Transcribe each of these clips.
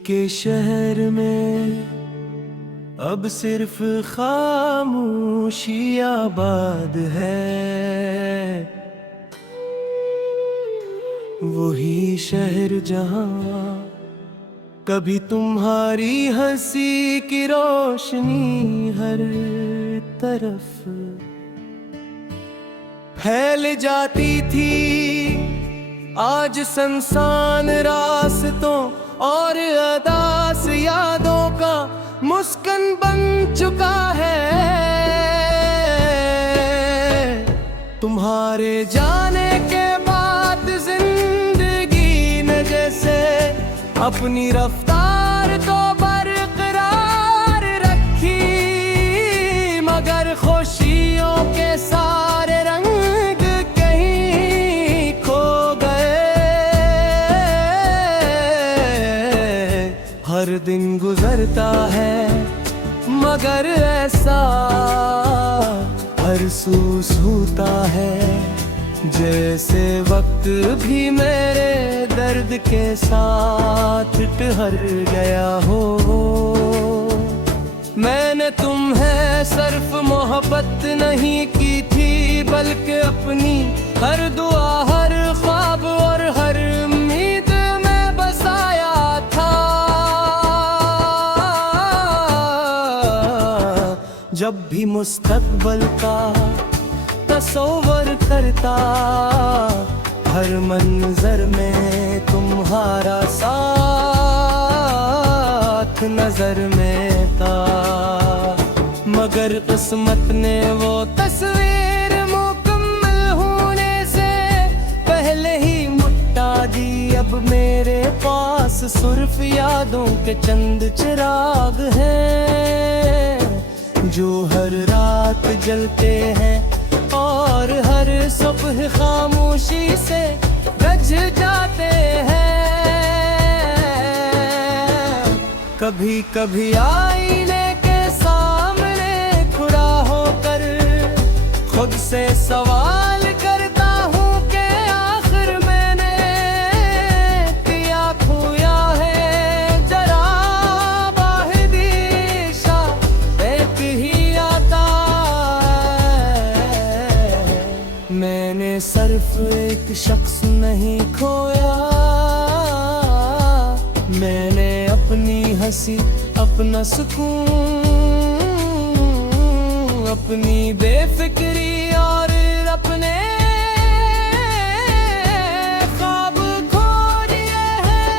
के शहर में अब सिर्फ खामोशी आबाद है। वही शहर जहां कभी तुम्हारी हंसी की रोशनी हर तरफ फैल जाती थी। आज संसान रास्तों और अदास यादों का मुस्कान बन चुका है। तुम्हारे जाने के बाद जिंदगी ने जैसे अपनी रफ्तार तो बरकरार रखी, मगर खुशियों के सारे रंग कहीं खो गए। हर दिन गुजरता है मगर ऐसा महसूस होता है जैसे वक्त भी मेरे दर्द के साथ ठहर गया हो। मैंने तुम्हें सिर्फ मोहब्बत नहीं की थी, बल्कि अपनी हर दुआ, हर ख्वाब और हर उम्मीद में बसाया था। जब भी मुस्तकबिल का तस्वर करता, हर मंजर में तुम्हारा साथ नजर में था, मगर किस्मत ने वो तस्वीर मुकम्मल होने से पहले ही मिटा दी। अब मेरे पास सिर्फ यादों के चंद चिराग हैं जो हर रात जलते हैं और हर सुबह खामोशी से रज जाते हैं। कभी कभी आईने के सामने खड़ा होकर खुद से सवाल करता हूँ कि आखिर मैंने क्या खोया है। जरा बाहिदीशा एक ही आता है। मैंने सिर्फ एक शख्स नहीं खोया, मैंने अपनी हंसी, अपना सुकून, अपनी बेफिक्री और अपने ख्वाब खो दिए हैं।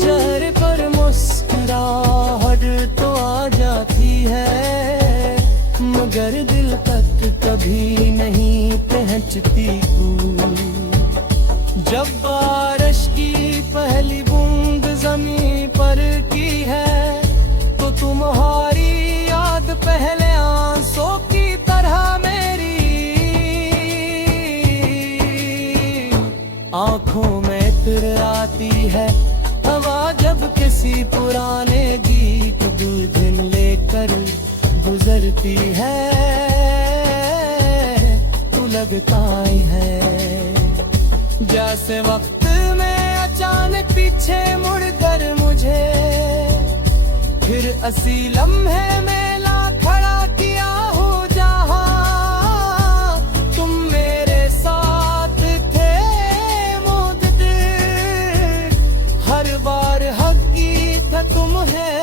चेहरे पर मुस्कुराहट तो आ जाती है, मगर दिल तक कभी नहीं पहुंचती। जब बारिश की पहली बूंद ज़मीन पर की है तो तुम्हारी याद पहले आंसू की तरह मेरी आंखों में इतर आती है। हवा जब किसी पुराने गीत दुल्हन लेकर गुजरती है तो लगता ही है जैसे वक्त में अचानक पीछे मुड़कर मुझे फिर असी लम्हे में ला खड़ा किया हो। जहां तुम मेरे साथ थे मुद्दत, हर बार हकीकत तुम है।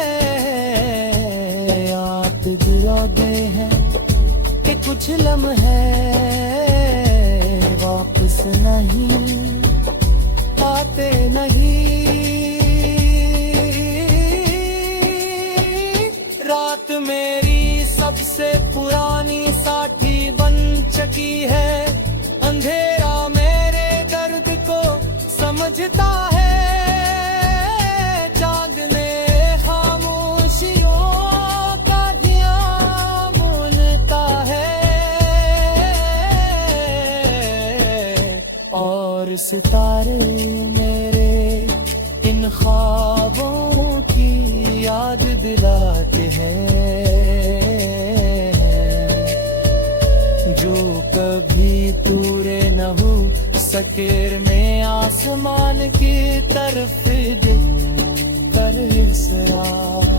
याद दिला गए हैं कि कुछ लम्हे वापस नहीं आते नहीं। रात मेरी सबसे पुरानी साथी बन चुकी है। अंधेरा मेरे दर्द को समझता है, चांद ने खामोशियों का ध्यान बोलता है और सितारे मेरे इन ख्वाबों की याद दिलाते हैं जो कभी पूरे न हो सके में आसमां आसमान की तरफ कर इसरार।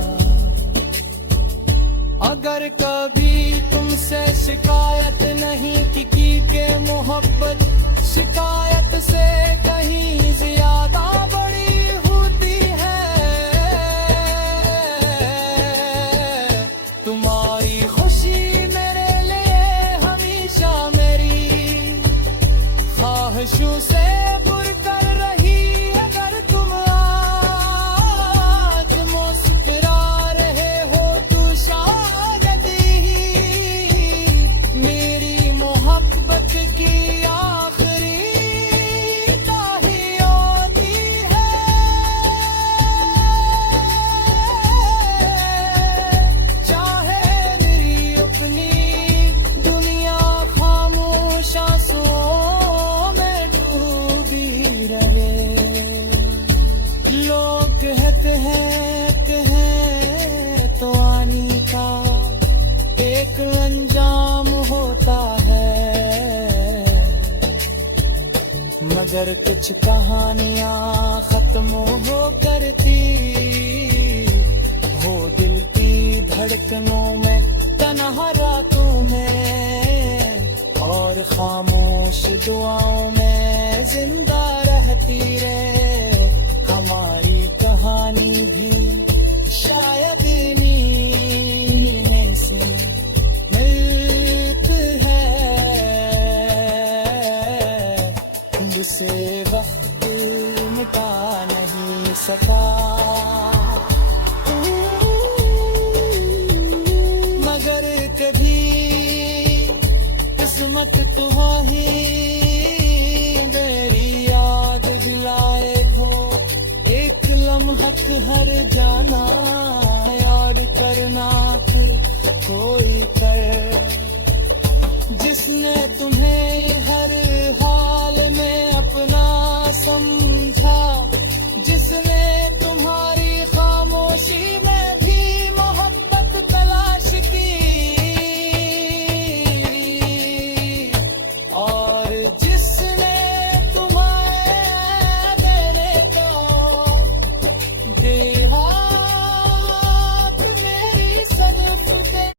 अगर कभी तुमसे शिकायत नहीं की के मोहब्बत शिकायत से कहीं ज्यादा बड़ी होती है। तुम्हारी खुशी मेरे लिए हमेशा मेरी ख्वाहिशों से दूर कर रही। अगर तुम आज मुस्कुरा रहे हो तो शायद ही मेरी मोहब्बत की आखिरी ताही होती है। चाहे मेरी अपनी दुनिया खामोश आंसुओं में डूबी रहे। लोग कहते हैं तो आने का एक अंजाम होता है, मगर कुछ कहानियां खत्म हो करती हो दिल की धड़कनों में, तन्हा रातों में और खामोश दुआओं में जिंदा रहती रहे। हमारी कहानी भी शायद इन्हीं से मिलती है, जिसे वक्त मिटा नहीं सका। मगर कभी किस्मत तुम्हारी मेरी याद दिलाए तो एक लम्हक हर जाना याद करना